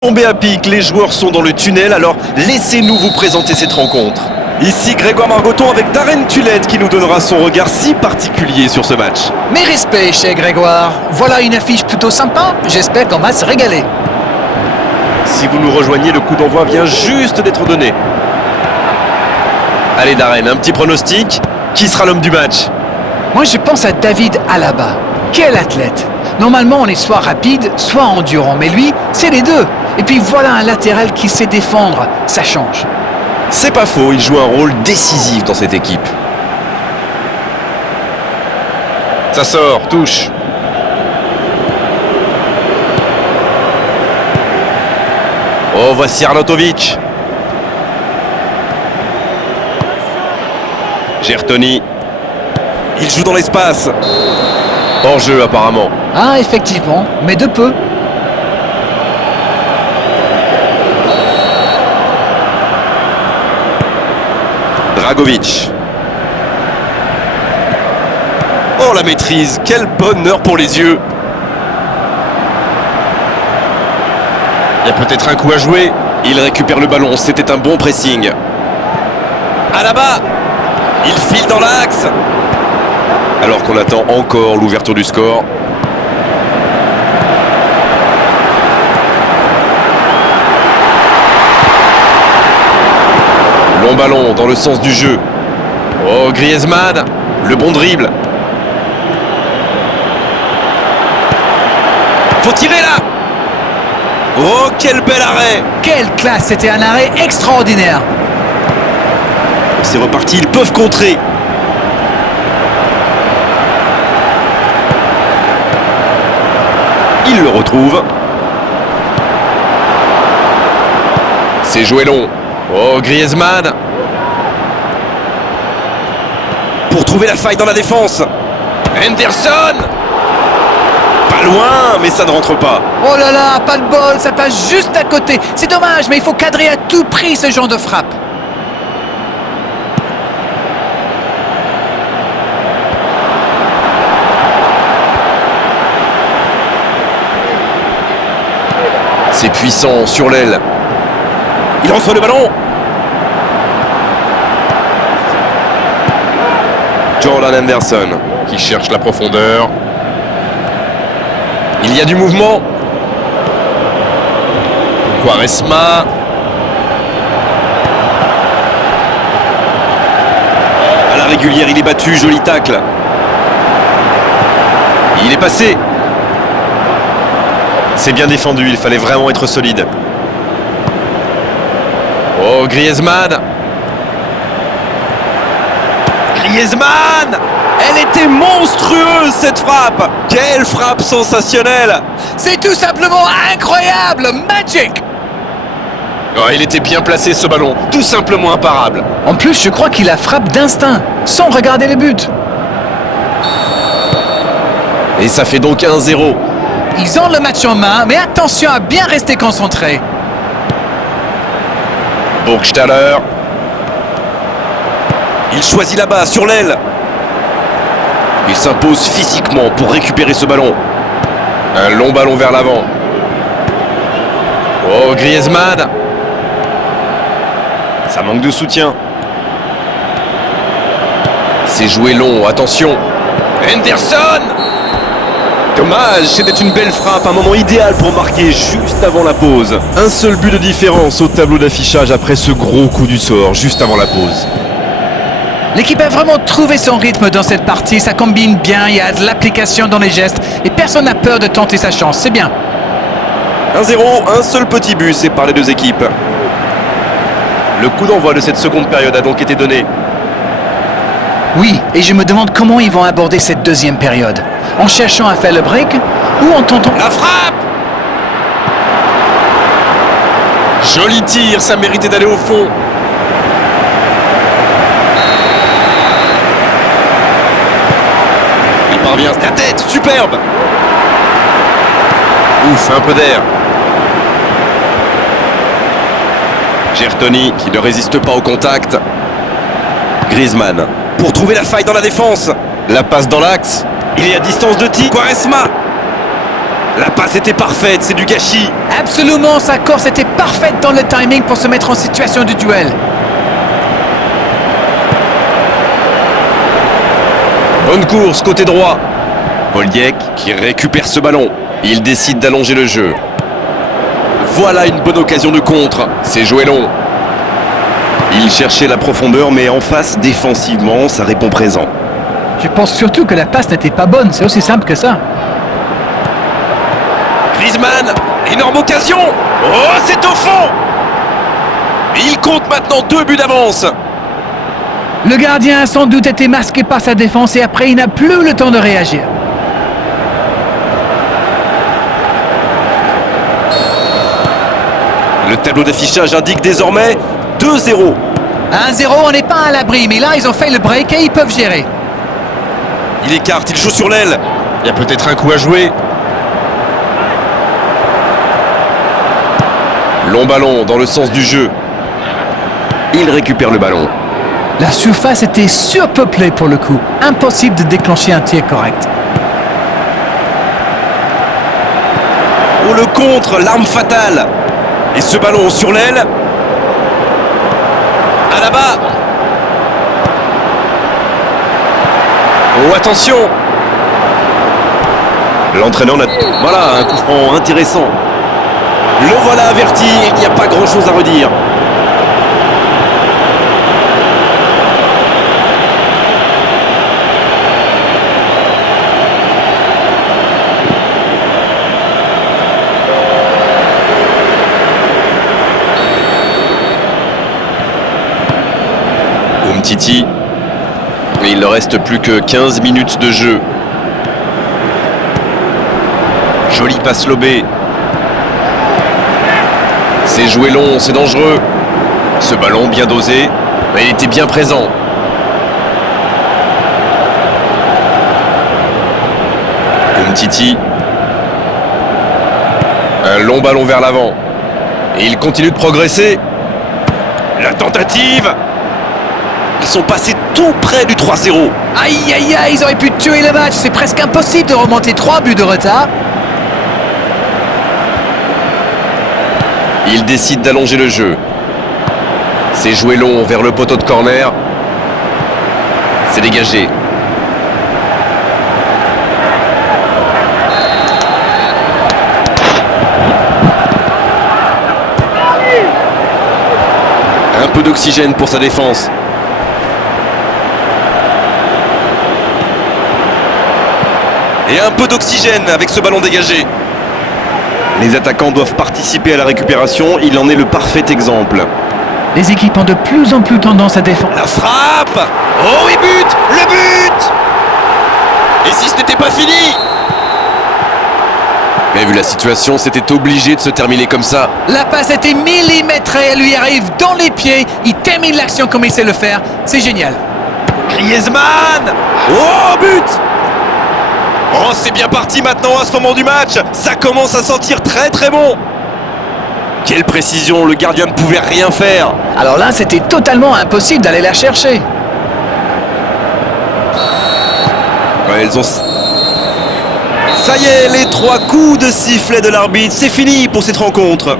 Tombé à pic, les joueurs sont dans le tunnel, alors laissez-nous vous présenter cette rencontre. Ici Grégoire Margoton avec Darren Tulette qui nous donnera son regard si particulier sur ce match. Mes respects chez Grégoire. Voilà une affiche plutôt sympa, j'espère qu'on va se régaler. Si vous nous rejoignez, le coup d'envoi vient juste d'être donné. Allez Darren, un petit pronostic. Qui sera l'homme du match? Moi je pense à David Alaba. Quel athlète! Normalement on est soit rapide, soit endurant, mais lui, c'est les deux. Et puis voilà un latéral qui sait défendre, ça change. C'est pas faux, il joue un rôle décisif dans cette équipe. Ça sort, touche. Oh, voici Arnautovic. Gertoni. Il joue dans l'espace. Hors jeu apparemment. Ah effectivement, mais de peu. Dragovic. Oh la maîtrise, quel bonheur pour les yeux. Il y a peut-être un coup à jouer. Il récupère le ballon, c'était un bon pressing. Alaba. Il file dans l'axe. Alors qu'on attend encore l'ouverture du score. Long ballon dans le sens du jeu. Oh, Griezmann, le bon dribble. Faut tirer là. Oh, quel bel arrêt. Quelle classe, c'était un arrêt extraordinaire. C'est reparti, ils peuvent contrer. Il le retrouve. C'est joué long. Oh, Griezmann. Pour trouver la faille dans la défense. Henderson. Pas loin, mais ça ne rentre pas. Oh là là, pas de bol, ça passe juste à côté. C'est dommage, mais il faut cadrer à tout prix ce genre de frappe. C'est puissant sur l'aile. Il reçoit le ballon. Jordan Henderson qui cherche la profondeur. Il y a du mouvement. Quaresma. À la régulière, il est battu. Joli tacle. Il est passé. C'est bien défendu, il fallait vraiment être solide. Oh, Griezmann. Griezmann. Elle était monstrueuse cette frappe. Quelle frappe sensationnelle. C'est tout simplement incroyable, magic. Oh, il était bien placé ce ballon, tout simplement imparable. En plus, je crois qu'il la frappe d'instinct, sans regarder le but. Et ça fait donc 1-0. Ils ont le match en main, mais attention à bien rester concentré. Burgstaller. Il choisit là-bas, sur l'aile. Il s'impose physiquement pour récupérer ce ballon. Un long ballon vers l'avant. Oh, Griezmann. Ça manque de soutien. C'est joué long, attention. Henderson. Dommage, c'était une belle frappe, un moment idéal pour marquer juste avant la pause. Un seul but de différence au tableau d'affichage après ce gros coup du sort, juste avant la pause. L'équipe a vraiment trouvé son rythme dans cette partie, ça combine bien, il y a de l'application dans les gestes et personne n'a peur de tenter sa chance, c'est bien. 1-0, un seul petit but sépare les deux équipes. Le coup d'envoi de cette seconde période a donc été donné. Oui, et je me demande comment ils vont aborder cette deuxième période. En cherchant à faire le break ou en tentant... La frappe! Joli tir, ça méritait d'aller au fond. Il parvient, la tête, superbe! Ouf, un peu d'air. Gertoni qui ne résiste pas au contact. Griezmann pour trouver la faille dans la défense. La passe dans l'axe. Il est à distance de tir. Quaresma. La passe était parfaite, c'est du gâchis. Absolument, sa course était parfaite dans le timing pour se mettre en situation de duel. Bonne course, côté droit. Poldiek qui récupère ce ballon. Il décide d'allonger le jeu. Voilà une bonne occasion de contre. C'est joué long. Il cherchait la profondeur, mais en face, défensivement, ça répond présent. Je pense surtout que la passe n'était pas bonne, c'est aussi simple que ça. Griezmann, énorme occasion. Oh, c'est au fond. Il compte maintenant 2 buts d'avance. Le gardien a sans doute été masqué par sa défense et après il n'a plus le temps de réagir. Le tableau d'affichage indique désormais 2-0. 1-0, on n'est pas à l'abri, mais là ils ont fait le break et ils peuvent gérer. Il écarte, il joue sur l'aile. Il y a peut-être un coup à jouer. Long ballon dans le sens du jeu. Il récupère le ballon. La surface était surpeuplée pour le coup. Impossible de déclencher un tir correct. Oh, le contre, l'arme fatale. Et ce ballon sur l'aile. Alaba. Oh, attention. L'entraîneur n'a... Voilà, un coup franc intéressant. Le voilà averti, il n'y a pas grand-chose à redire. Umtiti. Et il ne reste plus que 15 minutes de jeu. Jolie passe lobée. C'est joué long, c'est dangereux. Ce ballon bien dosé, mais il était bien présent. Umtiti. Un long ballon vers l'avant. Et il continue de progresser. La tentative. Ils sont passés tout près du 3-0. Aïe aïe aïe, ils auraient pu tuer le match. C'est presque impossible de remonter 3 buts de retard. Il décide d'allonger le jeu. C'est joué long vers le poteau de corner. C'est dégagé. Un peu d'oxygène pour sa défense. Et un peu d'oxygène avec ce ballon dégagé. Les attaquants doivent participer à la récupération, il en est le parfait exemple. Les équipes ont de plus en plus tendance à défendre. La frappe. Oh, et but. Le but. Et si ce n'était pas fini? Mais vu la situation, c'était obligé de se terminer comme ça. La passe était millimétrée, elle lui arrive dans les pieds. Il termine l'action comme il sait le faire. C'est génial. Griezmann. Oh, but. Oh, c'est bien parti maintenant à ce moment du match. Ça commence à sentir très très bon. Quelle précision, le gardien ne pouvait rien faire. Alors là, c'était totalement impossible d'aller la chercher. Ouais, elles ont... Ça y est, les 3 coups de sifflet de l'arbitre, c'est fini pour cette rencontre.